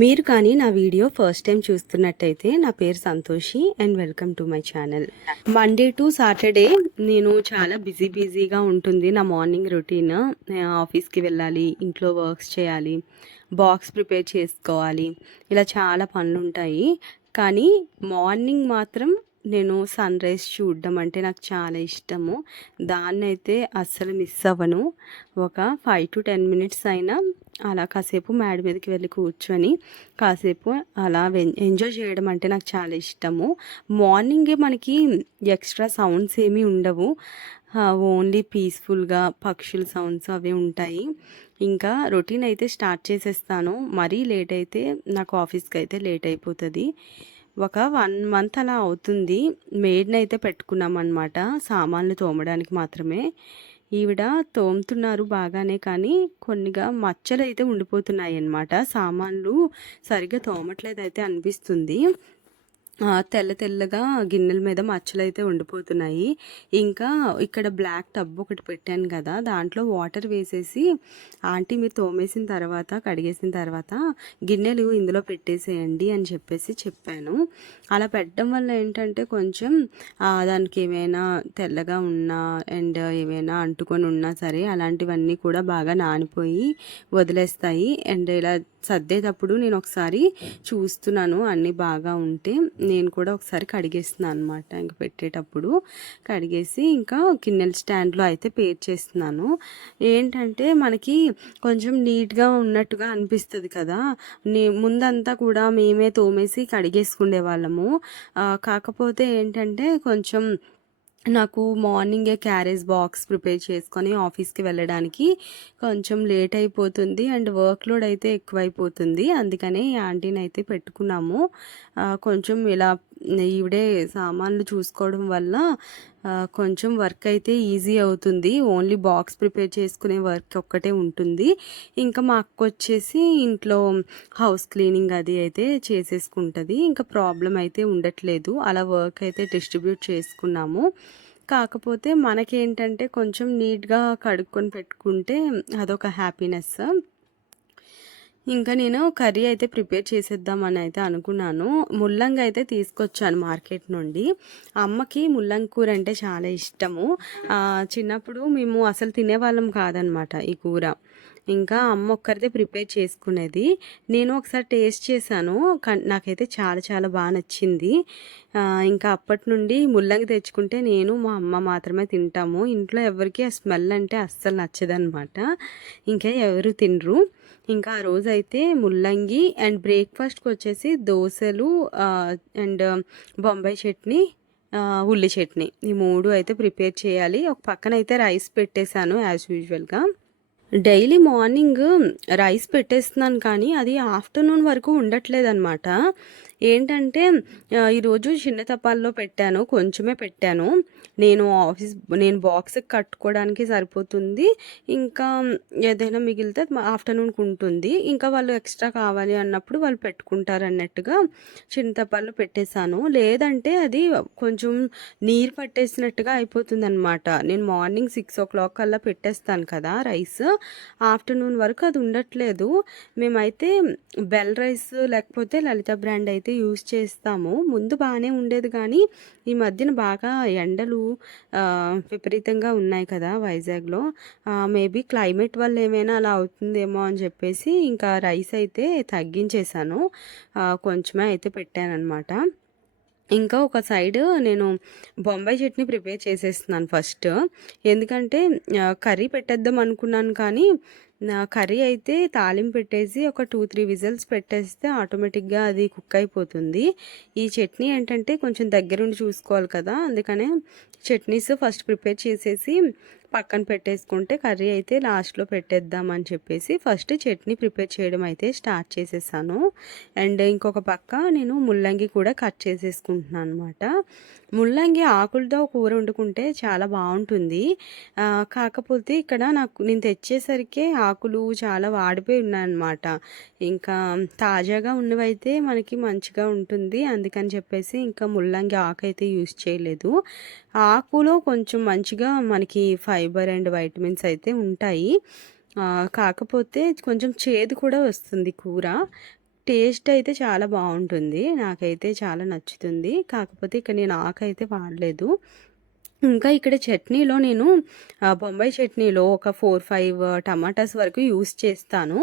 మీరు కానీ నా వీడియో ఫస్ట్ టైం చూస్తున్నట్టయితే నా పేరు Santoshi and welcome to my channel. Monday to Saturday నేను చాలా బిజీగా ఉంటుంది నా మార్నింగ్ రొటీన్. ఆఫీస్కి వెళ్ళాలి, ఇంట్లో వర్క్స్ చేయాలి, బాక్స్ ప్రిపేర్ చేసుకోవాలి, ఇలా చాలా పనులు ఉంటాయి. కానీ మార్నింగ్ మాత్రం నేను సన్ రైజ్ చూడడం అంటే నాకు చాలా ఇష్టము. దాన్నైతే అస్సలు మిస్ అవ్వను. ఒక 5 to 10 మినిట్స్ అయినా అలా కాసేపు మేడ మీదకి వెళ్ళి కూర్చొని కాసేపు అలా ఎంజాయ్ చేయడం అంటే నాకు చాలా ఇష్టము. మార్నింగే మనకి ఎక్స్ట్రా సౌండ్స్ ఏమీ ఉండవు, ఓన్లీ పీస్ఫుల్గా పక్షుల సౌండ్స్ అవే ఉంటాయి. ఇంకా రొటీన్ అయితే స్టార్ట్ చేసేస్తాను. మరీ లేట్ అయితే నాకు ఆఫీస్కి అయితే లేట్ అయిపోతుంది. ఒక 1 మంత్ అలా అవుతుంది. మేడ్ని అయితే పెట్టుకున్నామన్నమాట సామాన్లు తోమడానికి మాత్రమే. ఈవిడ తోముతున్నారు బాగానే, కానీ కొన్నిగా మచ్చలు అయితే ఉండిపోతున్నాయి అన్నమాట. సామాన్లు సరిగ్గా తోమట్లేదు అయితే అనిపిస్తుంది. తెల్లగా గిన్నెల మీద మచ్చలు అయితే ఉండిపోతున్నాయి. ఇంకా ఇక్కడ బ్లాక్ టబ్ ఒకటి పెట్టాను కదా, దాంట్లో వాటర్ వేసేసి ఆంటీ మీరు తోమేసిన తర్వాత కడిగేసిన తర్వాత గిన్నెలు ఇందులో పెట్టేసేయండి అని చెప్పాను. అలా పెట్టడం వల్ల ఏంటంటే కొంచెం దానికి ఏమైనా తెల్లగా ఉన్నా అండ్ ఏమైనా అంటుకొని ఉన్నా సరే అలాంటివన్నీ కూడా బాగా నానిపోయి వదిలేస్తాయి. అండ్ ఇలా సర్దేటప్పుడు నేను ఒకసారి చూస్తున్నాను, అన్నీ బాగా ఉంటే నేను కూడా ఒకసారి కడిగేస్తున్నాను అనమాట. ఇంక పెట్టేటప్పుడు కడిగేసి ఇంకా గిన్నెల స్టాండ్లో అయితే పేర్ చేస్తున్నాను. ఏంటంటే మనకి కొంచెం నీట్గా ఉన్నట్టుగా అనిపిస్తుంది కదా. ముందంతా కూడా మేమే తోమేసి కడిగేసుకునే వాళ్ళము. కాకపోతే ఏంటంటే కొంచెం నాకు మార్నింగే క్యారేజ్ బాక్స్ ప్రిపేర్ చేసుకొని ఆఫీస్కి వెళ్ళడానికి కొంచెం లేట్ అయిపోతుంది అండ్ వర్క్ లోడ్ అయితే ఎక్కువైపోతుంది. అందుకనే ఈ ఆంటీని అయితే పెట్టుకున్నాము. కొంచెం ఇలా ఈవిడే సామాన్లు చూసుకోవడం వల్ల కొంచెం వర్క్ అయితే ఈజీ అవుతుంది. ఓన్లీ బాక్స్ ప్రిపేర్ చేసుకునే వర్క్ ఒక్కటే ఉంటుంది. ఇంకా మా అక్క వచ్చేసి ఇంట్లో హౌస్ క్లీనింగ్ అది అయితే చేసేసుకుంటుంది. ఇంకా ప్రాబ్లం అయితే ఉండట్లేదు. అలా వర్క్ అయితే డిస్ట్రిబ్యూట్ చేసుకున్నాము. కాకపోతే మనకేంటంటే కొంచెం నీట్గా కడుక్కొని పెట్టుకుంటే అదొక హ్యాపీనెస్. ఇంకా నేను కర్రీ అయితే ప్రిపేర్ చేసేద్దామని అయితే అనుకున్నాను. ముల్లంగి అయితే తీసుకొచ్చాను మార్కెట్ నుండి. అమ్మకి ముల్లంగి కూర అంటే చాలా ఇష్టము. చిన్నప్పుడు మేము అసలు తినేవాళ్ళం కాదనమాట ఈ కూర. ఇంకా అమ్మ ఒక్కరితే ప్రిపేర్ చేసుకునేది. నేను ఒకసారి టేస్ట్ చేశాను, నాకైతే చాలా చాలా బాగా నచ్చింది. ఇంకా అప్పటి నుండి ముల్లంగి తెచ్చుకుంటే నేను మా అమ్మ మాత్రమే తింటాము. ఇంట్లో ఎవరికి ఆ స్మెల్ అంటే అస్సలు నచ్చదనమాట. ఇంకా ఎవరు తినరు. ఇంకా ఆ రోజు అయితే ముల్లంగి అండ్ బ్రేక్ఫాస్ట్కి వచ్చేసి దోశలు అండ్ బొంబాయి చట్నీ, ఉల్లి చట్నీ, ఈ 3 అయితే ప్రిపేర్ చేయాలి. ఒక పక్కన అయితే రైస్ పెట్టేశాను యాజ్ యూజువల్గా. డైలీ మార్నింగ్ రైస్ పెట్టేస్తున్నాను, కానీ అది ఆఫ్టర్నూన్ వరకు ఉండట్లేదు అనమాట. ఏంటంటే ఈరోజు చిన్న తపాల్లో పెట్టాను, కొంచెమే పెట్టాను. నేను బాక్స్కి కట్టుకోవడానికి సరిపోతుంది. ఇంకా ఏదైనా మిగిలితే ఆఫ్టర్నూన్కి ఉంటుంది. ఇంకా వాళ్ళు ఎక్స్ట్రా కావాలి అన్నప్పుడు వాళ్ళు పెట్టుకుంటారు అన్నట్టుగా చిన్న తపాల్లో పెట్టేశాను. లేదంటే అది కొంచెం నీరు పట్టేసినట్టుగా అయిపోతుంది అనమాట. నేను మార్నింగ్ 6 o'clock కల్లా పెట్టేస్తాను కదా రైస్, ఆఫ్టర్నూన్ వరకు అది ఉండట్లేదు. మేమైతే బెల్ రైస్ లేకపోతే లలిత బ్రాండ్ అయితే యూస్ చేస్తాము. ముందు బాగానే ఉండేది, కానీ ఈ మధ్యన బాగా ఎండలు విపరీతంగా ఉన్నాయి కదా వైజాగ్లో. మేబీ క్లైమేట్ వల్ల ఏమైనా అలా అవుతుందేమో అని చెప్పేసి ఇంకా రైస్ అయితే తగ్గించేశాను. కొంచెమే అయితే పెట్టానన్నమాట. ఇంకా ఒక సైడ్ నేను బొంబాయి చట్నీ ప్రిపేర్ చేసేస్తున్నాను ఫస్ట్. ఎందుకంటే కర్రీ పెట్టేద్దాం అనుకున్నాను, కానీ కర్రీ అయితే తాలింపు పెట్టేసి ఒక 2-3 విజిల్స్ పెట్టేస్తే ఆటోమేటిక్గా అది కుక్ అయిపోతుంది. ఈ చట్నీ ఏంటంటే కొంచెం దగ్గరుండి చూసుకోవాలి కదా, అందుకనే చట్నీస్ ఫస్ట్ ప్రిపేర్ చేసేసి పక్కన పెట్టేసుకుంటే కర్రీ అయితే లాస్ట్లో పెట్టేద్దామని చెప్పేసి ఫస్ట్ చట్నీ ప్రిపేర్ చేయడం అయితే స్టార్ట్ చేసేసాను. అండ్ ఇంకొక పక్క నేను ముల్లంగి కూడా కట్ చేసేసుకుంటున్నాను అనమాట. ముల్లంగి ఆకులతో కూర వండుకుంటే చాలా బాగుంటుంది. కాకపోతే ఇక్కడ నేను తెచ్చేసరికి ఆకులు చాలా వాడిపోయి ఉన్నాయన్నమాట. ఇంకా తాజాగా ఉన్నవైతే మనకి మంచిగా ఉంటుంది, అందుకని చెప్పేసి ఇంకా ముల్లంగి ఆకు అయితే యూస్ చేయలేదు. ఆకులో కొంచెం మంచిగా మనకి ఫైబర్ అండ్ వైటమిన్స్ అయితే ఉంటాయి. కాకపోతే కొంచెం చేదు కూడా వస్తుంది కూర. టేస్ట్ అయితే చాలా బావుంటుంది. నాకైతే చాలా నచ్చుతుంది. కాకపోతే ఇక్కడ నేను ఆకైతే వాడలేదు. ఇంకా ఇక్కడ చట్నీలో నేను బొంబాయి చట్నీలో ఒక 4, 5 టమాటాస్ వరకు యూజ్ చేస్తాను.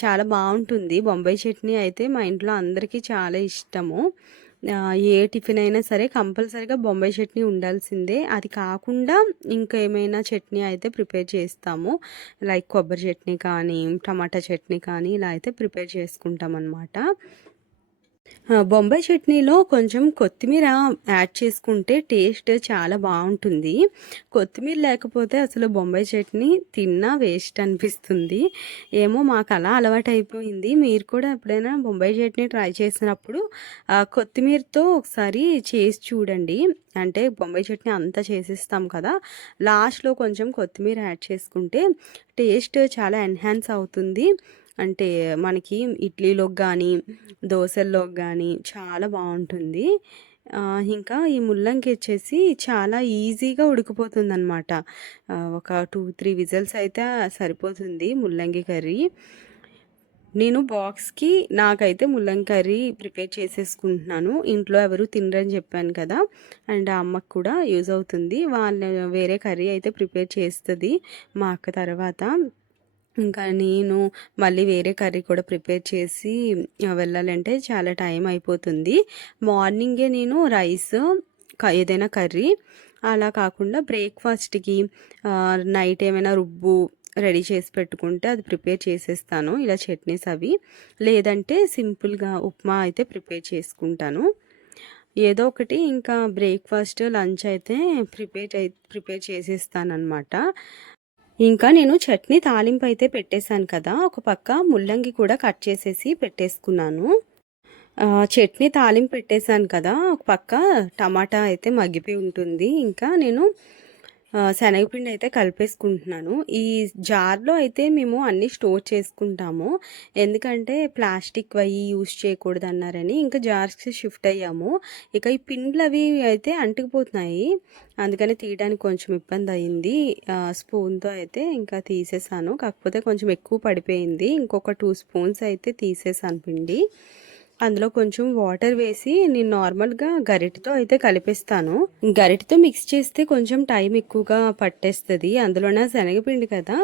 చాలా బావుంటుంది. బొంబాయి చట్నీ అయితే మా ఇంట్లో అందరికీ చాలా ఇష్టము. ఏ టిఫిన్ అయినా సరే కంపల్సరీగా బొంబాయి చట్నీ ఉండాల్సిందే. అది కాకుండా ఇంకా ఏమైనా చట్నీ అయితే ప్రిపేర్ చేస్తాము. లైక్ కొబ్బరి చట్నీ కానీ, టమాటా చట్నీ కానీ ఇలా అయితే ప్రిపేర్ చేసుకుంటామనమాట. బొంబాయి చట్నీలో కొంచెం కొత్తిమీర యాడ్ చేసుకుంటే టేస్ట్ చాలా బావుంటుంది. కొత్తిమీర లేకపోతే అసలు బొంబాయి చట్నీ తిన్నా వేస్ట్ అనిపిస్తుంది. ఏమో మాకలా అలవాటయిపోయింది. మీరు కూడా ఎప్పుడైనా బొంబాయి చట్నీ ట్రై చేసినప్పుడు కొత్తిమీరతో ఒకసారి చేసి చూడండి. అంటే బొంబాయి చట్నీ అంతా చేసేస్తాం కదా! లాస్ట్‌లో కొంచెం కొత్తిమీర యాడ్ చేసుకుంటే టేస్ట్ చాలా ఎన్హాన్స్ అవుతుంది. అంటే మనకి ఇడ్లీలోకి గానీ, దోసల్లోకి గానీ చాలా బావుంటుంది. ఇంకా ఈ ముల్లంగి వచ్చేసి చాలా ఈజీగా ఉడికిపోతుందనమాట. ఒక 2, 3 విజిల్స్ అయితే సరిపోతుంది ముల్లంగి కర్రీ. నేను బాక్స్‌కి నాకైతే ముల్లంగి కర్రీ ప్రిపేర్ చేసేసుకుంటున్నాను. ఇంట్లో ఎవరు తినరని చెప్పాను కదా! అండ్ అమ్మకి కూడా యూజ్ అవుతుంది. వాళ్ళు వేరే కర్రీ అయితే ప్రిపేర్ చేస్తది మా అక్క తర్వాత. ఇంకా నేను మళ్ళీ వేరే కర్రీ కూడా ప్రిపేర్ చేసి వెళ్ళాలంటే చాలా టైం అయిపోతుంది. మార్నింగే నేను రైస్ ఏదైనా కర్రీ అలా కాకుండా బ్రేక్‌ఫాస్ట్‌కి నైట్ ఏమైనా రుబ్బు రెడీ చేసి పెట్టుకుంటే అది ప్రిపేర్ చేసేస్తాను. ఇలా చట్నీస్ అవి. లేదంటే సింపుల్‌గా ఉప్మా అయితే ప్రిపేర్ చేసుకుంటాను. ఏదో ఒకటి ఇంకా బ్రేక్‌ఫాస్ట్, లంచ్ అయితే ప్రిపేర్ చేసేస్తాననమాట. ఇంకా నేను చట్నీ తాలింపయితే పెట్టేశాను కదా! ఒక పక్క ముల్లంగి కూడా కట్ చేసేసి పెట్టేసుకున్నాను. చట్నీ తాలింపు పెట్టేశాను కదా! ఒక పక్క టమాటా అయితే మగ్గిపోయి ఉంటుంది. ఇంకా నేను శనగపిండి అయితే కలిపేసుకుంటున్నాను. ఈ జార్‌లో అయితే మేము అన్నీ స్టోర్ చేసుకుంటాము. ఎందుకంటే ప్లాస్టిక్‌వయి యూజ్ చేయకూడదన్నారని ఇంకా జార్స్‌కి షిఫ్ట్ అయ్యాము. ఇక ఈ పిండ్లవి అయితే అంటుకుపోతున్నాయి. అందుకని తీయడానికి కొంచెం ఇబ్బందయింది. స్పూన్‌తో అయితే ఇంకా తీసేసాను. కాకపోతే కొంచెం ఎక్కువ పడిపోయింది. ఇంకొక 2 స్పూన్స్ అయితే తీసేసాను పిండి. అందులో కొంచెం వాటర్ వేసి నేను నార్మల్‌గా గరిటెతో అయితే కలిపేస్తాను. గరిటెతో మిక్స్ చేస్తే కొంచెం టైం ఎక్కువగా పట్టేస్తది. అందులోన శనగపిండి కదా!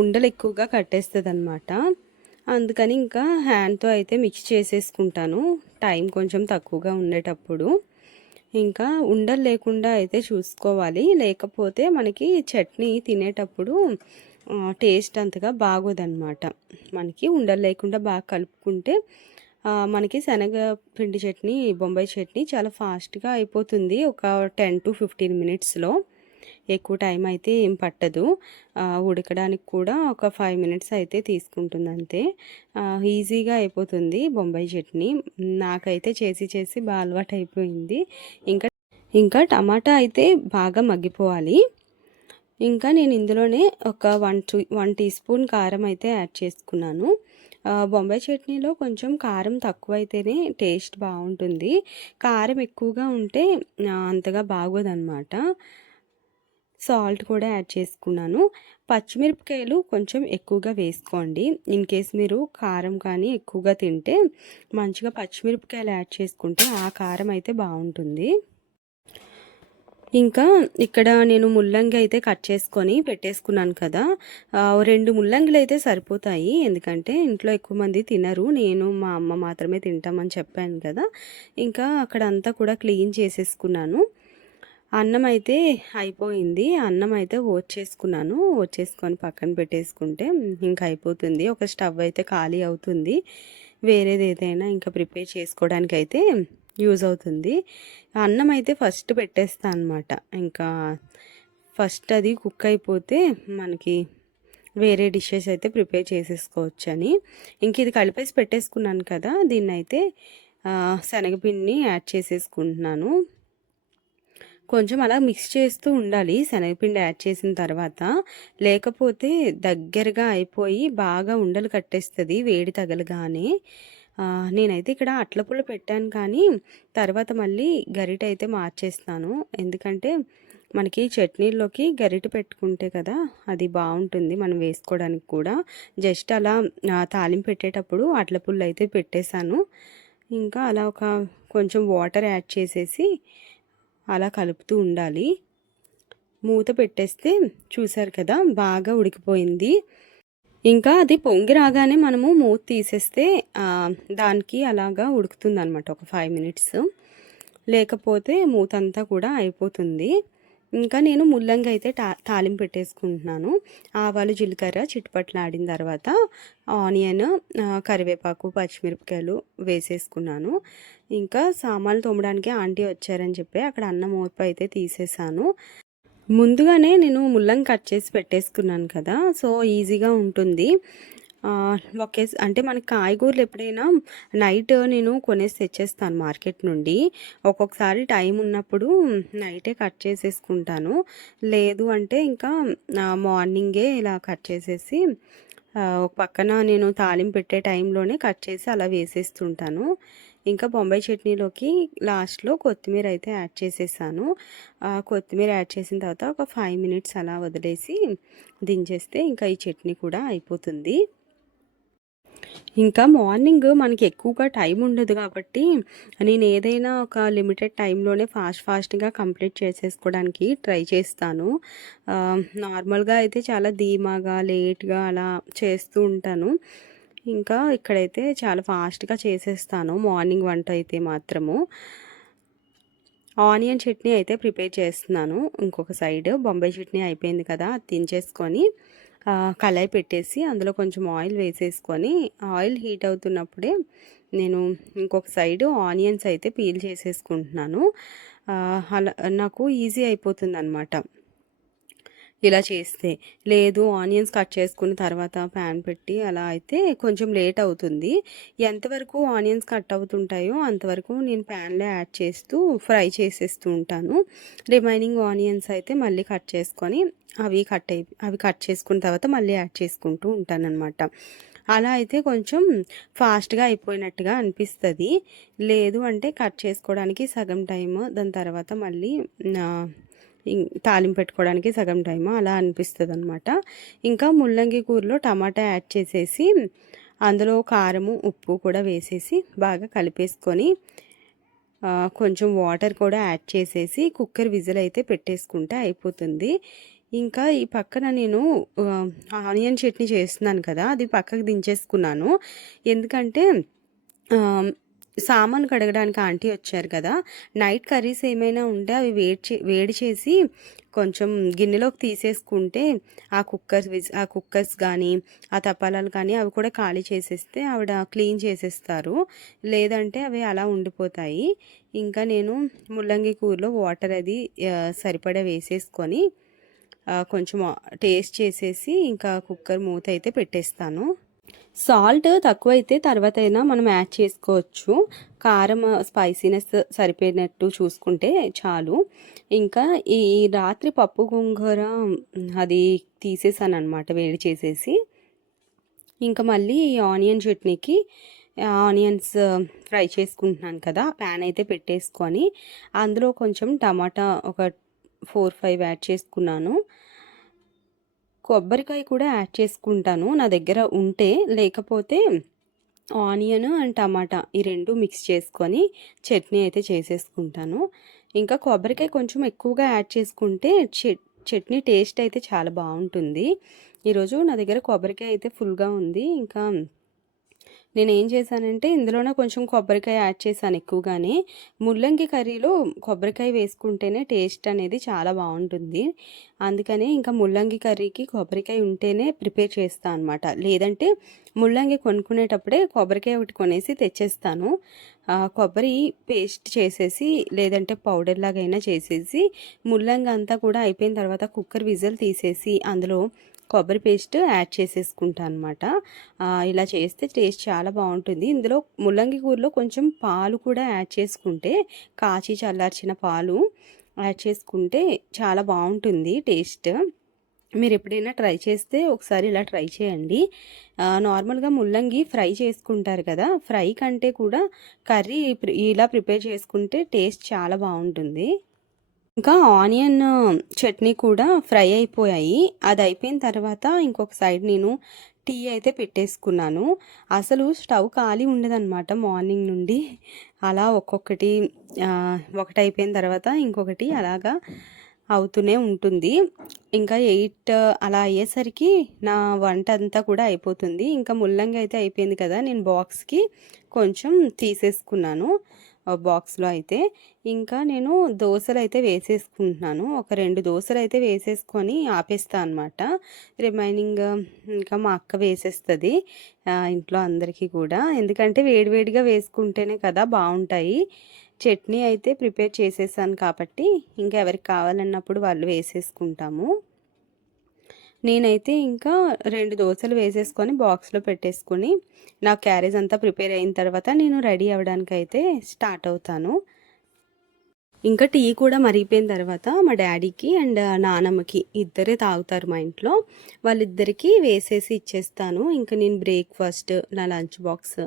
ఉండలు ఎక్కువగా కట్టేస్తదనమాట. అందుకని ఇంకా హ్యాండ్‌తో అయితే మిక్స్ చేసేసుకుంటాను. టైం కొంచెం తక్కువగా ఉండేటప్పుడు. ఇంకా ఉండలు లేకుండా అయితే చూసుకోవాలి. లేకపోతే మనకి చట్నీ తినేటప్పుడు టేస్ట్ అంతగా బాగోదనమాట. మనకి ఉండలు లేకుండా బాగా కలుపుకుంటే మనకి శనగ పిండి చట్నీ, బొంబాయి చట్నీ చాలా ఫాస్ట్‌గా అయిపోతుంది. ఒక 10-15 మినిట్స్‌లో. ఎక్కువ టైం అయితే ఏం పట్టదు. ఉడకడానికి కూడా ఒక 5 మినిట్స్ అయితే తీసుకుంటుంది అంతే. ఈజీగా అయిపోతుంది బొంబాయి చట్నీ. నాకైతే చేసి చేసి బాగా అలవాటయిపోయింది. ఇంకా ఇంకా టమాటా అయితే బాగా మగ్గిపోవాలి. ఇంకా నేను ఇందులోనే ఒక 1 టీ స్పూన్ కారం అయితే యాడ్ చేసుకున్నాను. బొంబాయి చట్నీలో కొంచెం కారం తక్కువైతేనే టేస్ట్ బావుంటుంది. కారం ఎక్కువగా ఉంటే అంతగా బాగోదనమాట. సాల్ట్ కూడా యాడ్ చేసుకున్నాను. పచ్చిమిరపకాయలు కొంచెం ఎక్కువగా వేసుకోండి. ఇన్ కేస్ మీరు కారం కానీ ఎక్కువగా తింటే మంచిగా పచ్చిమిరపకాయలు యాడ్ చేసుకుంటే ఆ కారం అయితే బావుంటుంది. ఇంకా ఇక్కడ నేను ముల్లంగి అయితే కట్ చేసుకొని పెట్టేసుకున్నాను కదా! 2 ముల్లంగిలు అయితే సరిపోతాయి. ఎందుకంటే ఇంట్లో ఎక్కువ మంది తినరు. నేను, మా అమ్మ మాత్రమే తింటామని చెప్పాను కదా! ఇంకా అక్కడంతా కూడా క్లీన్ చేసేసుకున్నాను. అన్నం అయితే అయిపోయింది. అన్నం అయితే వచ్చేసుకొని పక్కన పెట్టేసుకుంటే ఇంక అయిపోతుంది. ఒక స్టవ్ అయితే ఖాళీ అవుతుంది. వేరేది ఏదైనా ఇంకా ప్రిపేర్ చేసుకోవడానికైతే యూజ్ అవుతుంది. అన్నం అయితే ఫస్ట్ పెట్టేస్తా అనమాట. ఇంకా ఫస్ట్ అది కుక్ అయిపోతే మనకి వేరే డిషెస్ అయితే ప్రిపేర్ చేసేసుకోవచ్చని. ఇంక ఇది కలిపేసి పెట్టేసుకున్నాను కదా! దీన్నైతే శనగపిండిని యాడ్ చేసేసుకుంటున్నాను. కొంచెం అలా మిక్స్ చేస్తూ ఉండాలి శనగపిండి యాడ్ చేసిన తర్వాత. లేకపోతే దగ్గరగా అయిపోయి బాగా ఉండలు కట్టేస్తది వేడి తగలగానే. నేనైతే ఇక్కడ అట్ల పుల్ల పెట్టాను కానీ తర్వాత మళ్ళీ గరిటె అయితే మార్చేస్తాను. ఎందుకంటే మనకి చట్నీలోకి గరిటె పెట్టుకుంటే కదా అది బాగుంటుంది మనం వేసుకోవడానికి కూడా. జస్ట్ అలా తాలింపు పెట్టేటప్పుడు అట్ల పుల్ల అయితే పెట్టేశాను. ఇంకా అలా కొంచెం వాటర్ యాడ్ చేసేసి అలా కలుపుతూ ఉండాలి. మూత పెట్టేస్తే చూసారు కదా బాగా ఉడికిపోయింది. ఇంకా అది పొంగి రాగానే మనము మూత తీసేస్తే దానికి అలాగా ఉడుకుతుందనమాట ఒక 5 మినిట్స్. లేకపోతే మూత అంతా కూడా అయిపోతుంది. ఇంకా నేను ముల్లంగి అయితే తాలింపు పెట్టేసుకుంటున్నాను. ఆవాలు, జీలకర్ర చిటపటలాడిన తర్వాత ఆనియన్, కరివేపాకు, పచ్చిమిరపకాయలు వేసేసుకున్నాను. ఇంకా సామాన్లు తోమడానికి ఆంటీ వచ్చారని చెప్పి అక్కడ అన్నం మూత అయితే తీసేసాను. ముందుగానే నేను ముల్లంగి కట్ చేసి పెట్టేసుకున్నాను కదా, సో ఈజీగా ఉంటుంది. అంటే మనకి కాయగూరలు ఎప్పుడైనా నైట్ నేను కొనేసి తెచ్చేస్తాను మార్కెట్ నుండి. ఒక్కొక్కసారి టైం ఉన్నప్పుడు నైటే కట్ చేసేసుకుంటాను. లేదు అంటే ఇంకా మార్నింగే ఇలా కట్ చేసేసి ఒక పక్కన నేను తాలింపు పెట్టే టైంలోనే కట్ చేసి అలా వేసేస్తుంటాను. ఇంకా బొంబాయి చట్నీలోకి లాస్ట్లో కొత్తిమీర అయితే యాడ్ చేసేసాను. కొత్తిమీర యాడ్ చేసిన తర్వాత ఒక 5 మినిట్స్ అలా వదిలేసి దించేస్తే ఇంకా ఈ చట్నీ కూడా అయిపోతుంది. ఇంకా మార్నింగ్ మనకి ఎక్కువగా టైం ఉండదు కాబట్టి నేను ఏదైనా ఒక లిమిటెడ్ టైంలోనే ఫాస్ట్గా కంప్లీట్ చేసేసుకోవడానికి ట్రై చేస్తాను. నార్మల్గా అయితే చాలా ధీమాగా లేట్గా అలా చేస్తూ ఉంటాను. ఇంకా ఇక్కడైతే చాలా ఫాస్ట్గా చేసేస్తాను మార్నింగ్ వంట అయితే మాత్రము. ఆనియన్ చట్నీ అయితే ప్రిపేర్ చేస్తున్నాను. ఇంకొక సైడ్ బొంబాయి చట్నీ అయిపోయింది కదా, అది తినేసుకొని కళాయి పెట్టేసి అందులో కొంచెం ఆయిల్ వేసేసుకొని ఆయిల్ హీట్ అవుతున్నప్పుడే నేను ఇంకొక సైడు ఆనియన్స్ అయితే పీల్ చేసేసుకుంటున్నాను. అలా నాకు ఈజీ అయిపోతుంది అనమాట ఇలా చేస్తే. లేదు ఆనియన్స్ కట్ చేసుకున్న తర్వాత ప్యాన్ పెట్టి అలా అయితే కొంచెం లేట్ అవుతుంది. ఎంతవరకు ఆనియన్స్ కట్ అవుతుంటాయో అంతవరకు నేను ప్యాన్లో యాడ్ చేస్తూ ఫ్రై చేసేస్తూ ఉంటాను. రిమైనింగ్ ఆనియన్స్ అయితే మళ్ళీ కట్ చేసుకొని అవి కట్ చేసుకున్న తర్వాత మళ్ళీ యాడ్ చేసుకుంటూ ఉంటానన్నమాట. అలా అయితే కొంచెం ఫాస్ట్గా అయిపోయినట్టుగా అనిపిస్తుంది. లేదు అంటే కట్ చేసుకోవడానికి సగం టైము, దాని తర్వాత మళ్ళీ తాలింపు పెట్టుకోవడానికి సగం టైము అలా అనిపిస్తుంది అనమాట. ఇంకా ముల్లంగి కూరలో టమాటా యాడ్ చేసేసి అందులో కారము, ఉప్పు కూడా వేసేసి బాగా కలిపేసుకొని కొంచెం వాటర్ కూడా యాడ్ చేసేసి కుక్కర్ విజిల్ అయితే పెట్టేసుకుంటే అయిపోతుంది. ఇంకా ఈ పక్కన నేను ఆనియన్ చట్నీ చేస్తున్నాను కదా, అది పక్కకు దించేసుకున్నాను. ఎందుకంటే సామాను కడగడానికి ఆంటీ వచ్చారు కదా, నైట్ కర్రీస్ ఏమైనా ఉంటే అవి వేడి చేసి కొంచెం గిన్నెలోకి తీసేసుకుంటే ఆ కుక్కర్స్ కానీ ఆ తపాలాలు కానీ అవి కూడా ఖాళీ చేసేస్తే ఆవిడ క్లీన్ చేసేస్తారు. లేదంటే అవి అలా ఉండిపోతాయి. ఇంకా నేను ముల్లంగి కూరలో వాటర్ అది సరిపడా వేసేసుకొని కొంచెం టేస్ట్ చేసేసి ఇంకా కుక్కర్ మూత అయితే పెట్టేస్తాను. సాల్ట్ తక్కువైతే తర్వాత అయినా మనం యాడ్ చేసుకోవచ్చు. కారం స్పైసీనెస్ సరిపోయినట్టు చూసుకుంటే చాలు. ఇంకా ఈ రాత్రి పప్పు గోంగూర అది తీసేసాను అనమాట వేడి చేసేసి. ఇంకా మళ్ళీ ఆనియన్ చట్నీకి ఆనియన్స్ ఫ్రై చేసుకుంటున్నాను కదా, ప్యాన్ అయితే పెట్టేసుకొని అందులో కొంచెం టమాటా ఒక 4-5 యాడ్ చేసుకున్నాను. కొబ్బరికాయ కూడా యాడ్ చేసుకుంటాను నా దగ్గర ఉంటే, లేకపోతే ఆనియన్ అండ్ టమాటా ఈ రెండు మిక్స్ చేసుకొని చట్నీ అయితే చేసేసుకుంటాను. ఇంకా కొబ్బరికాయ కొంచెం ఎక్కువగా యాడ్ చేసుకుంటే చట్నీ టేస్ట్ అయితే చాలా బాగుంటుంది. ఈరోజు నా దగ్గర కొబ్బరికాయ అయితే ఫుల్గా ఉంది. ఇంకా నేను ఏం చేశానంటే ఇందులోనే కొంచెం కొబ్బరికాయ యాడ్ చేశాను ఎక్కువగానే. ముల్లంగి కర్రీలో కొబ్బరికాయ వేసుకుంటేనే టేస్ట్ అనేది చాలా బాగుంటుంది. అందుకనే ఇంకా ముల్లంగి కర్రీకి కొబ్బరికాయ ఉంటేనే ప్రిపేర్ చేస్తాను అనమాట. లేదంటే ముల్లంగి కొనుక్కునేటప్పుడే కొబ్బరికాయ ఒకటి కొనేసి తెచ్చేస్తాను. కొబ్బరి పేస్ట్ చేసేసి లేదంటే పౌడర్ లాగైనా చేసేసి ముల్లంగి అంతా కూడా అయిపోయిన తర్వాత కుక్కర్ విజిల్ తీసేసి అందులో కొబ్బరి పేస్ట్ యాడ్ చేసేసుకుంటాను అనమాట. ఇలా చేస్తే టేస్ట్ చాలా బాగుంటుంది. ఇందులో ముల్లంగి కూరలో కొంచెం పాలు కూడా యాడ్ చేసుకుంటే, కాచి చల్లార్చిన పాలు యాడ్ చేసుకుంటే చాలా బాగుంటుంది టేస్ట్. మీరు ఎప్పుడైనా ట్రై చేస్తే ఒకసారి ఇలా ట్రై చేయండి. నార్మల్గా ముల్లంగి ఫ్రై చేసుకుంటారు కదా, ఫ్రై కంటే కూడా కర్రీ ఇలా ప్రిపేర్ చేసుకుంటే టేస్ట్ చాలా బాగుంటుంది. ఇంకా ఆనియన్ చట్నీ కూడా ఫ్రై అయిపోయాయి. అది అయిపోయిన తర్వాత ఇంకొక సైడ్ నేను టీ అయితే పెట్టేసుకున్నాను. అసలు స్టవ్ ఖాళీ ఉండదనమాట మార్నింగ్ నుండి. అలా ఒక్కొక్కటి ఒకటి అయిపోయిన తర్వాత ఇంకొకటి అలాగా అవుతూనే ఉంటుంది. ఇంకా 8 అలా అయ్యేసరికి నా వంట అంతా కూడా అయిపోతుంది. ఇంకా ముల్లంగి అయితే అయిపోయింది కదా! నేను బాక్స్‌కి కొంచెం తీసేసుకున్నాను. బాక్స్‌లో అయితే. ఇంకా నేను దోసలైతే వేసేసుకుంటున్నాను. ఒక 2 దోసలైతే వేసేసుకొని ఆపేస్తా అనమాట. రిమైనింగ్ ఇంకా మా అక్క వేసేస్తది ఇంట్లో అందరికీ కూడా. ఎందుకంటే వేడి వేడిగా వేసుకుంటేనే కదా బావుంటాయి. చట్నీ అయితే ప్రిపేర్ చేసేసాను కాబట్టి ఇంకా ఎవరికి కావాలన్నప్పుడు వాళ్ళు వేసేసుకుంటాము. నేనైతే ఇంకా 2 దోసలు వేసేసుకొని బాక్స్‌లో పెట్టేసుకొని నా క్యారేజ్ అంతా ప్రిపేర్ అయిన తర్వాత నేను రెడీ అవ్వడానికైతే స్టార్ట్ అవుతాను. ఇంకా టీ కూడా మరిగిపోయిన తర్వాత మా డాడీకి అండ్ నానమ్మకి ఇద్దరే తాగుతారు మా ఇంట్లో. వాళ్ళిద్దరికీ వేసేసి ఇచ్చేస్తాను. ఇంకా నేను బ్రేక్‌ఫాస్ట్, నా లంచ్ బాక్స్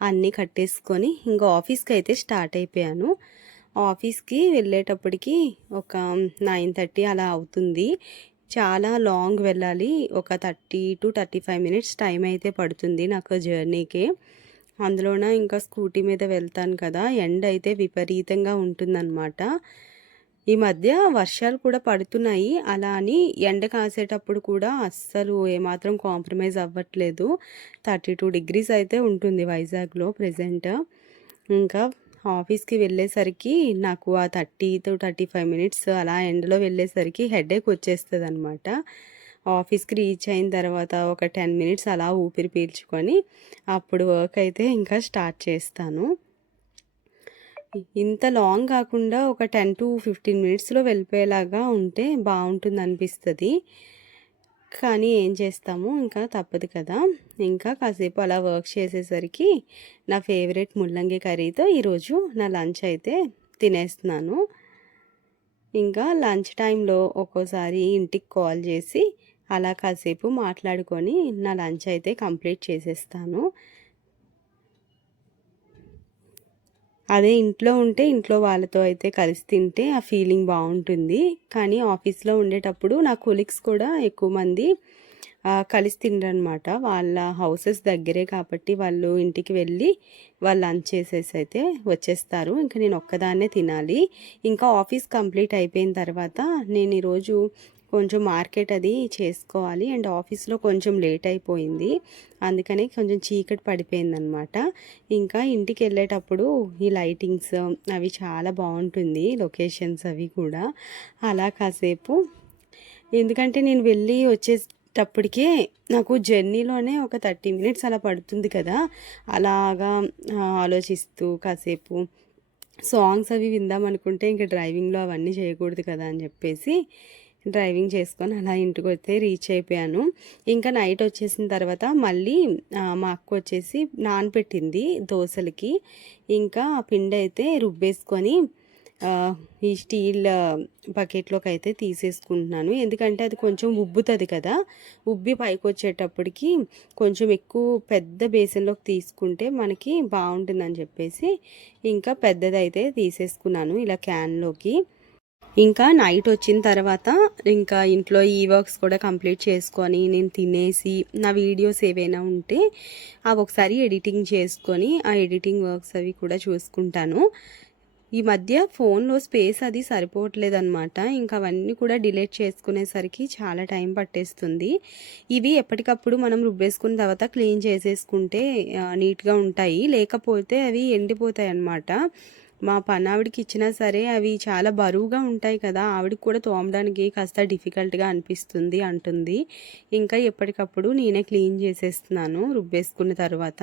అన్నీ కట్టేసుకొని ఇంకా ఆఫీస్‌కి అయితే స్టార్ట్ అయిపోయాను. ఆఫీస్‌కి వెళ్ళేటప్పటికి ఒక 9:30 అలా అవుతుంది. చాలా లాంగ్ వెళ్ళాలి. ఒక 30-35 మినిట్స్ టైం అయితే పడుతుంది నాకు జర్నీకి. అందులోన ఇంకా స్కూటీ మీద వెళ్తాను కదా! ఎండ అయితే విపరీతంగా ఉంటుందన్నమాట. ఈ మధ్య వర్షాలు కూడా పడుతున్నాయి. అలా అని ఎండ కాసేటప్పుడు కూడా అస్సలు ఏమాత్రం కాంప్రమైజ్ అవ్వట్లేదు. 32 డిగ్రీస్ అయితే ఉంటుంది వైజాగ్‌లో ప్రెజెంట్. ఇంకా ఆఫీస్‌కి వెళ్ళేసరికి నాకు ఆ 30-35 మినిట్స్ అలా ఎండలో వెళ్ళేసరికి హెడేక్ వచ్చేస్తదనమాట. ఆఫీస్‌కి రీచ్ అయిన తర్వాత ఒక 10 మినిట్స్ అలా ఊపిరి పీల్చుకొని అప్పుడు వర్క్ అయితే ఇంకా స్టార్ట్ చేస్తాను. ఇంత లాంగ్ కాకుండా ఒక 10-15 మినిట్స్‌లో వెళ్ళిపోయేలాగా ఉంటే బావుంటుందనిపిస్తది. కానీ ఏం చేస్తాము ఇంకా తప్పదు కదా! ఇంకా కాసేపు అలా వర్క్ చేసేసరికి నా ఫేవరెట్ ముల్లంగి కర్రీతో ఈరోజు నా లంచ్ అయితే తినేస్తున్నాను. ఇంకా లంచ్ టైంలో ఒక్కోసారి ఇంటికి కాల్ చేసి అలా కాసేపు మాట్లాడుకొని నా లంచ్ అయితే కంప్లీట్ చేసేస్తాను. అదే ఇంట్లో ఉంటే ఇంట్లో వాళ్ళతో అయితే కలిసి తింటే ఆ ఫీలింగ్ బాగుంటుంది. కానీ ఆఫీస్‌లో ఉండేటప్పుడు నా కొలీగ్స్ కూడా ఎక్కువ మంది కలిసి తినరనమాట. వాళ్ళ హౌసెస్ దగ్గరే కాబట్టి వాళ్ళు ఇంటికి వెళ్ళి వాళ్ళు లంచ్ చేసేసి అయితే వచ్చేస్తారు. ఇంక నేను ఒక్కదాన్నే తినాలి. ఇంకా ఆఫీస్ కంప్లీట్ అయిపోయిన తర్వాత నేను ఈరోజు కొంచెం మార్కెట్ అది చేసుకోవాలి అండ్ ఆఫీస్లో కొంచెం లేట్ అయిపోయింది. అందుకని కొంచెం చీకటి పడిపోయిందనమాట. ఇంకా ఇంటికి వెళ్ళేటప్పుడు ఈ లైటింగ్స్ అవి చాలా బాగుంటుంది, లొకేషన్స్ అవి కూడా. అలా కాసేపు ఎందుకంటే నేను వెళ్ళి వచ్చేటప్పటికే నాకు జర్నీలోనే ఒక 30 మినిట్స్ అలా పడుతుంది కదా! అలాగా ఆలోచిస్తూ కాసేపు సాంగ్స్ అవి విందామనుకుంటే ఇంక డ్రైవింగ్‌లో అవన్నీ చేయకూడదు కదా అని చెప్పేసి డ్రైవింగ్ చేసుకొని అలా ఇంటికొస్తే రీచ్ అయిపోయాను. ఇంకా నైట్ వచ్చేసిన తర్వాత మళ్ళీ మా అక్క వచ్చేసి నానబెట్టింది దోసలకి. ఇంకా ఆ పిండి అయితే రుబ్బేసుకొని ఈ స్టీల్ బకెట్లోకి అయితే తీసేసుకుంటున్నాను. ఎందుకంటే అది కొంచెం ఉబ్బుతుంది కదా! ఉబ్బి పైకి వచ్చేటప్పటికి కొంచెం ఎక్కువ పెద్ద బేసిన్లోకి తీసుకుంటే మనకి బాగుంటుందని చెప్పేసి ఇంకా పెద్దదైతే తీసేసుకున్నాను ఇలా క్యాన్లోకి. ఇంకా నైట్ వచ్చిన తర్వాత ఇంకా ఇంట్లో ఈ వర్క్స్ కూడా కంప్లీట్ చేసుకొని నేను తినేసి నా వీడియోస్ ఏవైనా ఉంటే అవి ఒకసారి ఎడిటింగ్ చేసుకొని ఆ ఎడిటింగ్ వర్క్స్ అవి కూడా చూసుకుంటాను. ఈ మధ్య ఫోన్లో స్పేస్ అది సరిపోవట్లేదన్నమాట. ఇంకా అవన్నీ కూడా డిలీట్ చేసుకునేసరికి చాలా టైం పట్టేస్తుంది. ఇవి ఎప్పటికప్పుడు మనం రుబ్బేసుకున్న తర్వాత క్లీన్ చేసేసుకుంటే నీట్గా ఉంటాయి. లేకపోతే అవి ఎండిపోతాయి అన్నమాట. మా పనావిడికి ఇచ్చినా సరే అవి చాలా బరువుగా ఉంటాయి కదా! ఆవిడకి కూడా తోమడానికి కాస్త డిఫికల్ట్‌గా అనిపిస్తుంది అంటుంది. ఇంకా ఎప్పటికప్పుడు నేనే క్లీన్ చేసేస్తున్నాను రుబ్బేసుకున్న తర్వాత.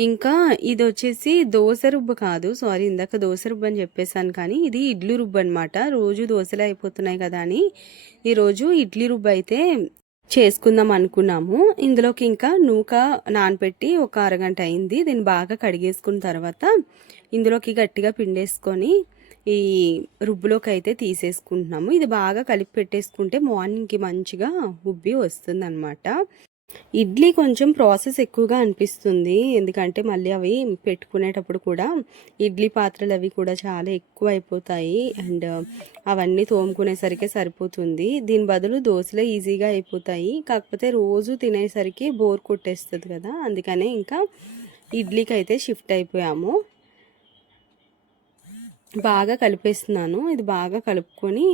ఇంకా ఇదొచ్చేసి దోస రుబ్బు కాదు. సారీ, ఇందాక దోస రుబ్బు అని చెప్పేసాను కానీ ఇది ఇడ్లీ రుబ్బు అనమాట. రోజు దోసలే అయిపోతున్నాయి కదా అని ఈరోజు ఇడ్లీ రుబ్బు అయితే చేసుకుందాం అనుకున్నాము. ఇందులోకి ఇంకా నూక నానపెట్టి ఒక అరగంట అయింది. దీన్ని బాగా కడిగేసుకున్న తర్వాత ఇందులోకి గట్టిగా పిండేసుకొని ఈ రుబ్బులోకి అయితే తీసేసుకుంటున్నాము. ఇది బాగా కలిపి పెట్టేసుకుంటే మార్నింగ్కి మంచిగా ఉబ్బి వస్తుంది అనమాట. ఇడ్లీ కొంచెం ప్రాసెస్ ఎక్కువగా అనిపిస్తుంది. ఎందుకంటే మళ్ళీ అవి పెట్టుకునేటప్పుడు కూడా ఇడ్లీ పాత్రలు అవి కూడా చాలా ఎక్కువ అయిపోతాయి. అండ్ అవన్నీ తోముకునేసరికి సరిపోతుంది. దీని బదులు దోశలే ఈజీగా అయిపోతాయి. కాకపోతే రోజు తినేసరికి బోర్ కొట్టేస్తుంది కదా, అందుకనే ఇంకా ఇడ్లీకి అయితే షిఫ్ట్ అయిపోయాము. బాగా కలిపేస్తున్నాను. ఇది బాగా కలుపుకొని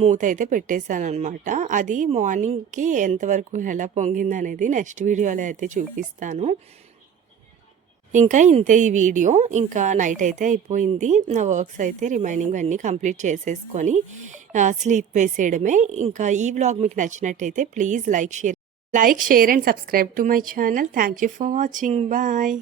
మూత అయితే పెట్టేశాను అనమాట. అది మార్నింగ్కి ఎంతవరకు ఎలా పొంగింది అనేది నెక్స్ట్ వీడియోలో అయితే చూపిస్తాను. ఇంకా ఇంతే ఈ వీడియో. ఇంకా నైట్ అయితే అయిపోయింది. నా వర్క్స్ అయితే రిమైనింగ్ అన్నీ కంప్లీట్ చేసేసుకొని స్లీప్ వేసేయడమే. ఇంకా ఈ వ్లాగ్ మీకు నచ్చినట్టయితే please like share and subscribe to my channel. Thank you for watching. Bye.